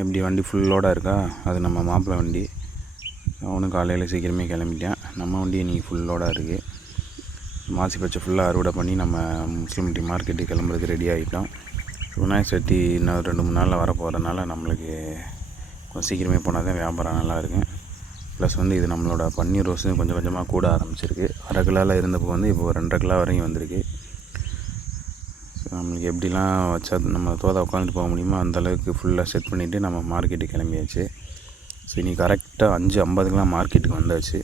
எப்படி வண்டி ஃபுல்லோடு இருக்கா, அது நம்ம மாப்பிள்ளை வண்டி. அவனும் காலையில் சீக்கிரமே கிளம்பிட்டான். நம்ம வண்டி இன்றைக்கி ஃபுல்லோடாக இருக்குது. மாசி பச்சை ஃபுல்லாக அறுவடை பண்ணி நம்ம முஸ்லீம்டி மார்க்கெட்டுக்கு கிளம்புறதுக்கு ரெடி ஆகிட்டோம். விநாயகர் சதுர்த்தி இன்னும் 2-3 நாளில் வர போகிறதுனால நம்மளுக்கு கொஞ்சம் சீக்கிரமே போனால் தான் வியாபாரம் நல்லா இருக்கும். ப்ளஸ் வந்து இது நம்மளோட பன்னீர் ரோஸும் கொஞ்சம் கொஞ்சமாக கூட ஆரம்பிச்சிருக்கு. 1/2 கிலோவில் இருந்தப்போ வந்து இப்போ 2.5 கிலோ வரையும் வந்திருக்கு. ஸோ நம்மளுக்கு எப்படிலாம் வச்சா நம்ம தோதை உட்காந்துட்டு போக முடியுமோ அந்தளவுக்கு ஃபுல்லாக செட் பண்ணிவிட்டு நம்ம மார்க்கெட்டுக்கு கிளம்பியாச்சு. ஸோ இன்றைக்கி கரெக்டாக 5:50க்குலாம் மார்க்கெட்டுக்கு வந்தாச்சு.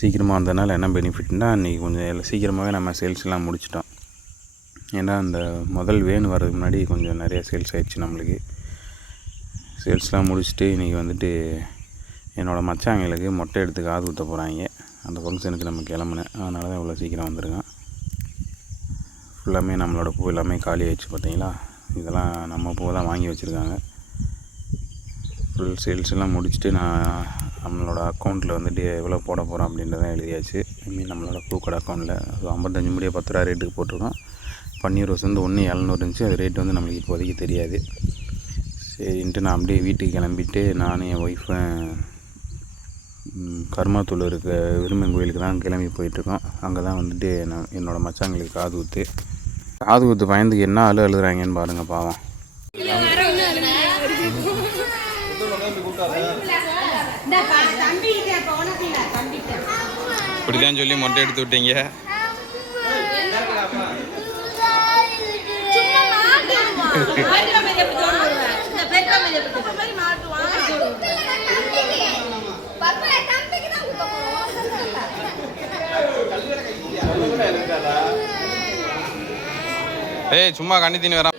சீக்கிரமாக வந்ததுனால என்ன பெனிஃபிட்னால் இன்றைக்கி கொஞ்சம் சீக்கிரமாகவே நம்ம சேல்ஸ்லாம் முடிச்சிட்டோம். ஏன்னா அந்த முதல் வேன் வர்றதுக்கு முன்னாடி கொஞ்சம் நிறைய சேல்ஸ் ஆகிடுச்சு. நம்மளுக்கு சேல்ஸ்லாம் முடிச்சுட்டு இன்றைக்கி வந்துட்டு என்னோடய மச்சாங்களுக்கு மொட்டை எடுத்து காது ஊற்ற போகிறாங்க. அந்த ஃபங்க்ஷனுக்கு நம்ம கிளம்புனேன். அதனால தான் இவ்வளோ சீக்கிரம் வந்திருக்கேன். ஃபுல்லாமே நம்மளோட பூ எல்லாமே காலி ஆகிடுச்சு. பார்த்தீங்களா, இதெல்லாம் நம்ம பூ தான் வாங்கி வச்சுருக்காங்க. ஃபுல் சேல்ஸ் எல்லாம் முடிச்சுட்டு நான் நம்மளோட அக்கௌண்ட்டில் வந்துட்டு எவ்வளோ போட போகிறோம் அப்படின்றத எழுதியாச்சு. நம்மளோட பூக்கடை அக்கௌண்ட்டில் 55 முடிய 10 ரூபா ரேட்டுக்கு போட்டிருக்கோம். பன்னீர் ரோஸ் வந்து 1,700 இருந்துச்சு. அது ரேட்டு வந்து நம்மளுக்கு இப்போதைக்கு தெரியாது. சரின்ட்டு நான் அப்படியே வீட்டுக்கு கிளம்பிட்டு நானும் என் ஒய்ஃபும் கர்மாத்தூள் இருக்க விரும்பன் கோயிலுக்கு தான் கிளம்பி போயிட்டுருக்கோம். அங்கே தான் வந்துட்டு என்னோடய மச்சாங்களுக்கு காது ஊற்று பயந்துக்கு என்ன அழுகிறாங்கன்னு பாருங்கள், பாவம். இப்படிதான் சொல்லி மொட்டை எடுத்து விட்டீங்க. ஏய், சும்மா கண்ணி தீனி வரா.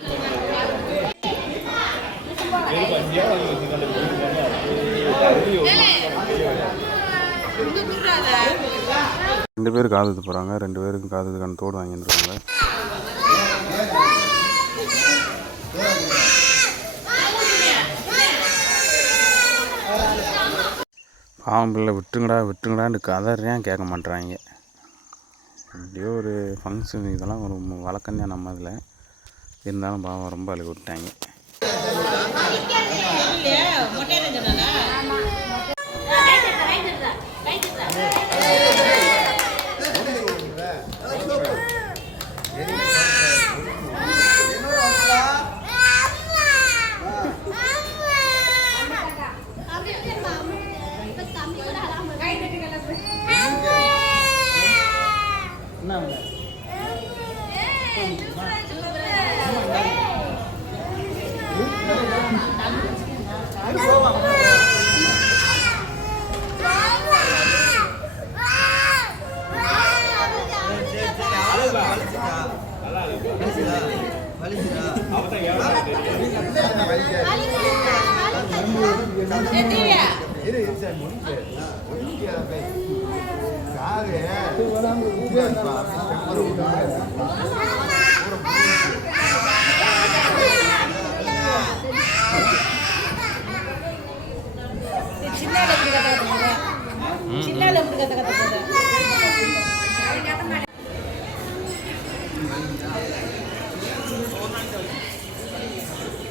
ரெண்டு பேர் காது ஊற்ற போகிறாங்க. 2 பேருக்கும் காது ஊற்றுக்கான தோடு வாங்கிட்டுருக்காங்க. பாவம் பிள்ளை விட்டுங்கடான்னு கதறேன், கேட்க மாட்டுறாங்க. எப்படியோ ஒரு ஃபங்க்ஷன், இதெல்லாம் ஒரு வழக்கம்தான் நம்ம இதில். இருந்தாலும் பாவம் ரொம்ப அழுக விட்டாங்க.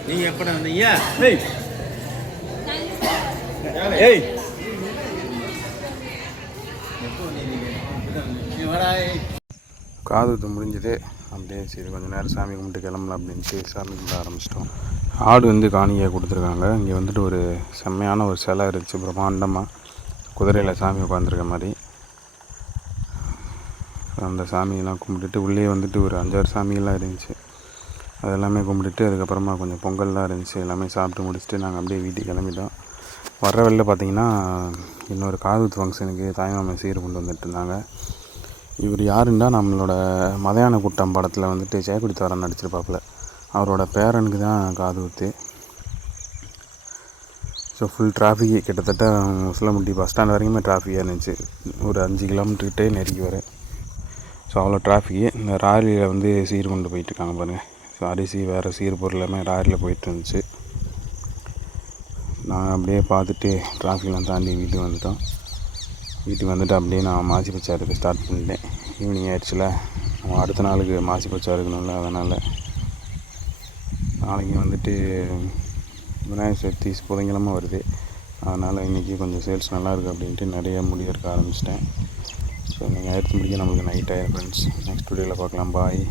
நீங்க எப்படா வந்தீங்க? காது ஊற்ற முடிஞ்சது. அப்படியே சரி கொஞ்சம் நேரம் சாமி கும்பிட்டு கிளம்பலாம் அப்படின்ட்டு சாமி கும்பிட ஆரம்பிச்சிட்டோம். ஆடு வந்து காணிக்கையாக கொடுத்துருக்காங்க. இங்கே வந்துட்டு ஒரு செம்மையான ஒரு சிலை இருந்துச்சு, பிரம்மாண்டமாக குதிரையில் சாமி உட்காந்துருக்க மாதிரி. அந்த சாமியெல்லாம் கும்பிட்டுட்டு உள்ளே வந்துட்டு ஒரு 5-6 சாமியெல்லாம் இருந்துச்சு. அதெல்லாமே கும்பிட்டுட்டு அதுக்கப்புறமா கொஞ்சம் பொங்கல்லாம் இருந்துச்சு. எல்லாமே சாப்பிட்டு முடிச்சுட்டு நாங்கள் அப்படியே வீட்டுக்கு கிளம்பிட்டோம். வர்ற வெளில பார்த்திங்கன்னா இன்னொரு காது ஊற்று ஃபங்க்ஷனுக்கு தாய்மாமன் சீர் கொண்டு வந்துட்டு இருந்தாங்க. இவர் யாருன்னா நம்மளோட மதையான கூட்டம் படத்தில் வந்துட்டு ஜெயக்குடித்தாரன் நடிச்சிருப்பாப்புல, அவரோட பேரனுக்கு தான் காது ஊற்று. ஸோ ஃபுல் டிராஃபிக்கு கிட்டத்தட்ட முஸ்லம்பட்டி பஸ் ஸ்டாண்ட் வரைக்குமே டிராஃபிக்காக இருந்துச்சு. ஒரு 5 கிலோமீட்டர்கிட்டே நெருங்கி வர. ஸோ அவ்வளோ டிராஃபிக்கு. இந்த ராலியில் வந்து சீர் கொண்டு போயிட்டுருக்காங்க பாருங்கள். ஸோ அரிசி வேறு சீர் பொருள் எல்லாமே ராலியில் போயிட்டு இருந்துச்சு. நான் அப்படியே பார்த்துட்டு டிராஃபிக்லாம் தாண்டி வீட்டுக்கு வந்துட்டோம். வீட்டுக்கு வந்துட்டு அப்படியே நான் மாசி பச்சை அறுக்க ஸ்டார்ட் பண்ணிட்டேன். ஈவினிங் ஆயிடுச்சுல, அடுத்த நாளுக்கு மாசி பச்சை அறுக்கணும்ல, அதனால் நாளைக்கு வந்துட்டு விநாயகர் சதுர்த்தி புதன்கிழமை வருது. அதனால் இன்றைக்கி கொஞ்சம் சேல்ஸ் நல்லாயிருக்கு அப்படின்ட்டு நிறைய முடிவு எடுக்க ஆரம்பிச்சிட்டேன். ஸோ நீங்கள் எடுத்து முடிக்க நம்மளுக்கு நைட் ஆயிடும் ஃப்ரெண்ட்ஸ். நெக்ஸ்ட் வீடியோவில் பார்க்கலாம். பாய்.